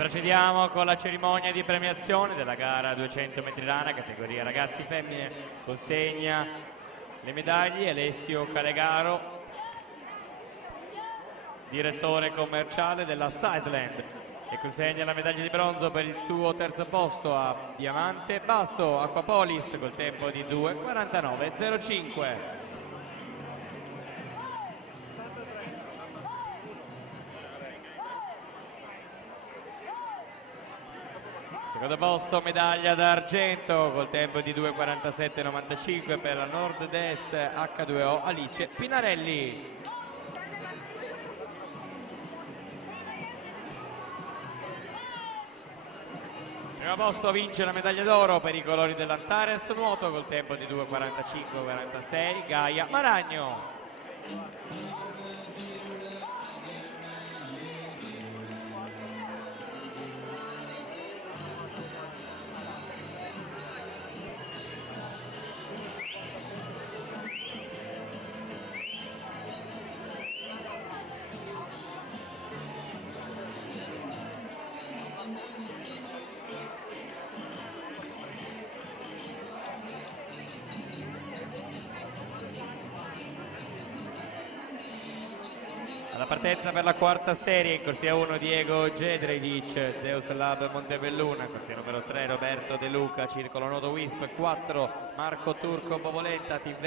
procediamo con la cerimonia di premiazione della gara 200 metri rana, categoria ragazzi femmine. Consegna le medaglie Alessio Calegaro, direttore commerciale della Sideland, e consegna la medaglia di bronzo per il suo terzo posto a Diamante Basso Aquapolis col tempo di 2:49:05. Secondo posto medaglia d'argento col tempo di 2:47:95 per la Nord-Est H2O Alice Pinarelli. Primo posto vince la medaglia d'oro per i colori dell'Antares nuoto col tempo di 2:45:46 Gaia Maragno. Alla partenza per la quarta serie, in corsia 1 Diego Gedrevic, Zeus Lab Montebelluna, corsia numero 3 Roberto De Luca, Circolo Noto Wisp 4 Marco Turco Bovolenta, Team